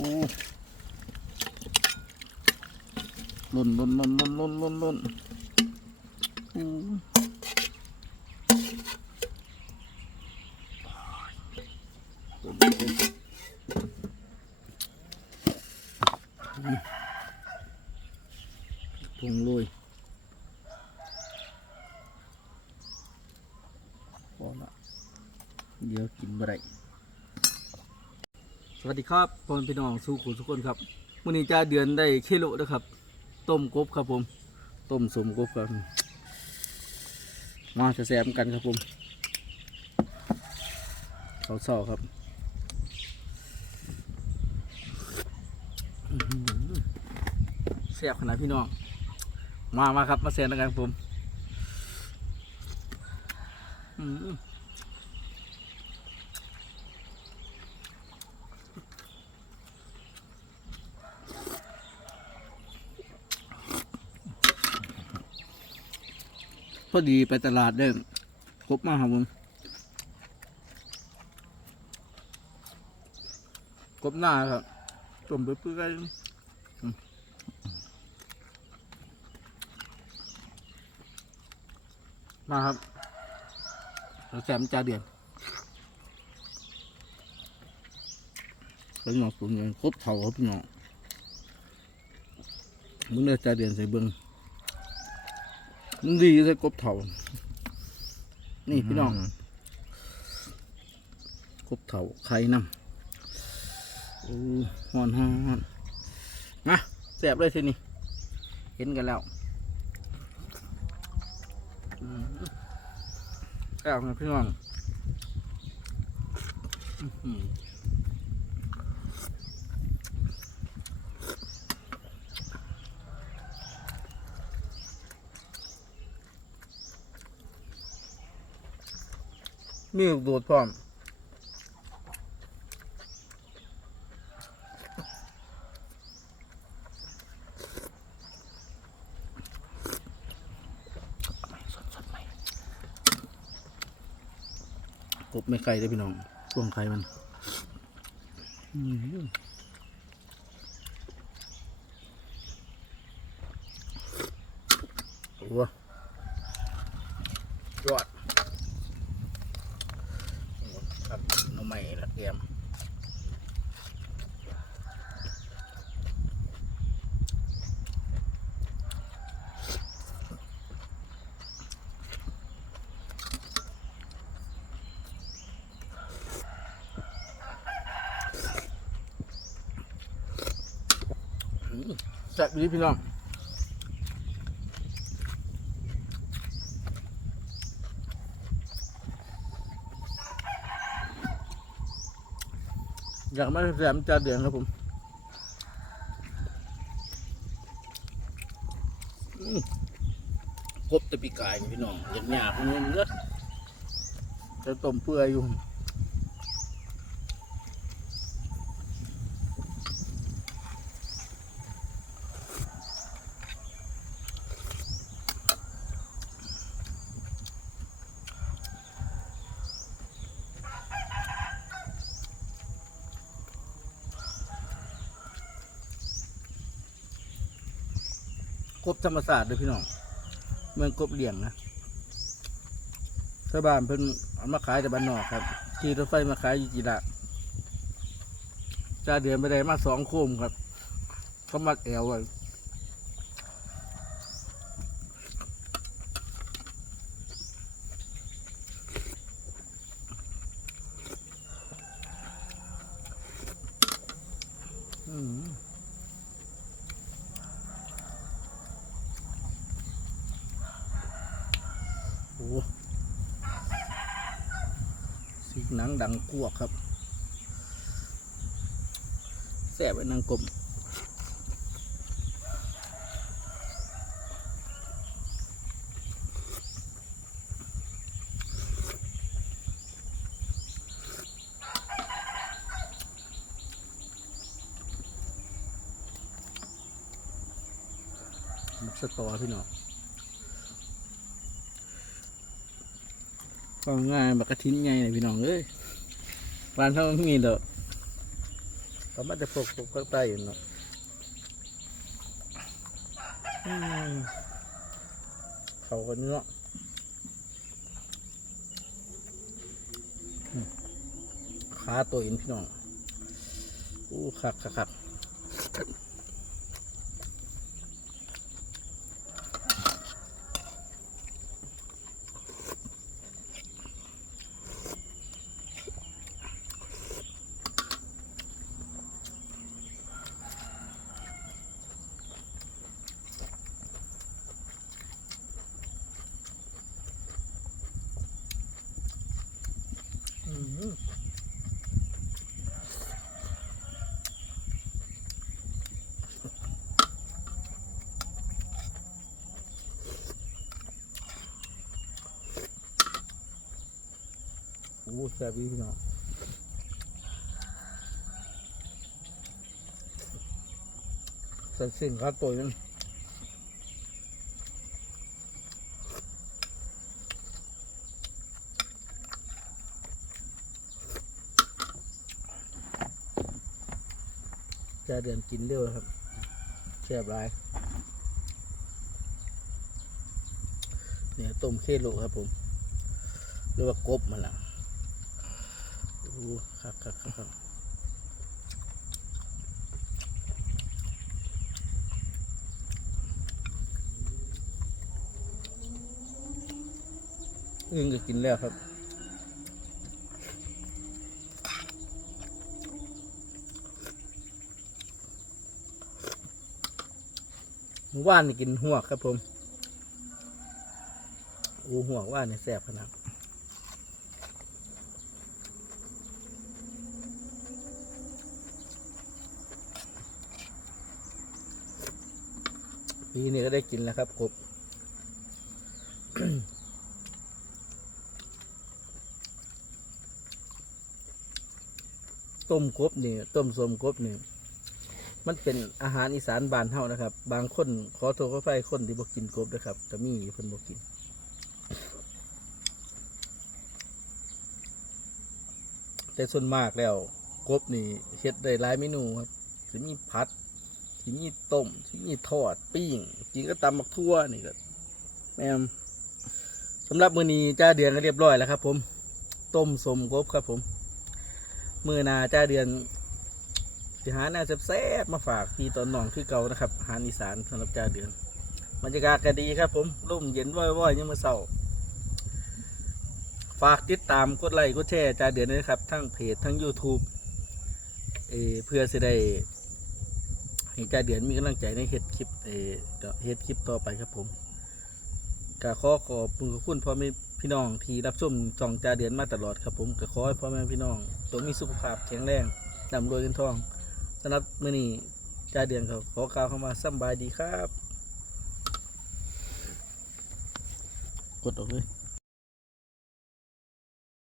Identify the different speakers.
Speaker 1: อ้ลุ่นลุ่นลุ่นลุ่นลุ่นลุ่นลุ่นอู้พุงลุยพอละเดี๋ยวกินบ่ได้ส วัสดีครับพ่อแม่พี่น้องสู้ขุนทุกคนครับมื้อนี้จ้าเดือนได้เคโลนะครับ ต้มกบครับผม ต้มสมกบครับ มาจะแซมกันครับผมเขาเศร้าครับแซ่บขนาดพี่น้อง มามาครับ มาแซมกันครับผม อื้อ พอดีไปตลาดได้ครบมากครับผมครบหน้าครับต้มไปเพื่อยๆอืมาครับเราแซมจาเดียนเป็นหนอกสูงเลยครบเท่าครับพี่น้องมึงเลือกจาเดียนใส่เบิ้ง มันดีใส่กบเท่านี่พี่น้อง กบเท่าไข่น้ำโอ้ฮอนฮอนฮอนมาแสบเลยทีนี้เห็นกันแล้วอืมแก้วนะพี่น้องอื้อหือ มีลูกโดดพร้อมกบไม่ไข่เลยพี่น้องช่วงไข่มันอือโอ้ยอด ครับหน้ำใหม่ละเตรียมแซ่บดีพี่น้อง อยากมาแซมจานเดือนครับผมอืมกบแตะปีกายนี่พี่น้องหยาบหยาบๆเนื้อเนื้อจะต้มเปื่อยอยู่ บธรรมศาสตร์ด้วยพี่น้องเมืองกบเหลี้ยงนะชาวบ้านเพิ่นเอามาขายแต่บ้านนอกครับขี่รถไฟมาขายอยู่จีระจ้าเดือนไปได้มาสองโคมครับ เขามักแอวไว้อืม โอ้สี หนังดังกวกครับแสบไว้นางกลมสตอพี่น้อง ก็ง่ายบักกระทิ้นไงเนี่ยพี่น้องเอ้ยร้านเขาไม่มีเด้อตเขามาจะพวกพวกภาคใต้อยู่เนาะอืมเขากันเนาะอืมขาตัวอินพี่น้องอู้คักคักคัก อืมโอ้แซ่บอีพี่น้องใส่สิ่งข้าตัวนึงจะเดือนกินเร็วครับแซ่บหลายเนี่ยต้มเคโลครับผม หรือว่ากบมันล่ะ ครับครับครับครับอึ้งก็กินแล้วครับเมื่อวานกินหัวครับผมอ้หัวว่านนี่แซ่บขนาด ปีนี้ก็ได้กินแล้วครับกบต้มกบนี่ต้มสมกบนี่มันเป็นอาหารอีสานบานเฮานะครับ บางคนขอโทษขอไฟคนที่บ่กินกบนะครับแต่มีเพิ่นบ่กินแต่ส่วนมากแล้วกบนี่เฮ็ดได้หลายเมนูครับสิมีผัด ที่มีต้มที่มีทอดปิ้งกินก็ตำมักทั่วนี่ก็แม่มสำหรับมือนี้จ้าเดือนก็เรียบร้อยแล้วครับผม ต้มสมกบครับผม มือหนาจ้าเดือนสิหาแนวแซ่บมาฝากพี่ตอนน้องคือเก่านะครับอาหารอีสานสำหรับจ้าเดือนบรรยากาศก็ดีครับ ผมร่มเย็นว่อยๆยังมือเศร้าฝากติดตามกดไลค์กดแชร์จ้าเดือนนะครับทั้งเพจทั้ง YouTube เเพื่อจะได้ ให้จ่าเดือนมีกำลังใจในเฮ็ดคลิปเออเฮ็ดคลิปต่อไปครับผมก็ขอขอบคุณขอบคุณพ่อแม่พี่น้องที่รับชมจ่องจ่าเดือนมาตลอดครับผมก็ขอให้พ่อแม่พี่น้องตัวมีสุขภาพแข็งแรงร่ำรวยเงินทองสำหรับมื้อนี้จ่าเดือนก็ขอกล่าวคำว่าสบายดีครับ กดออกเลย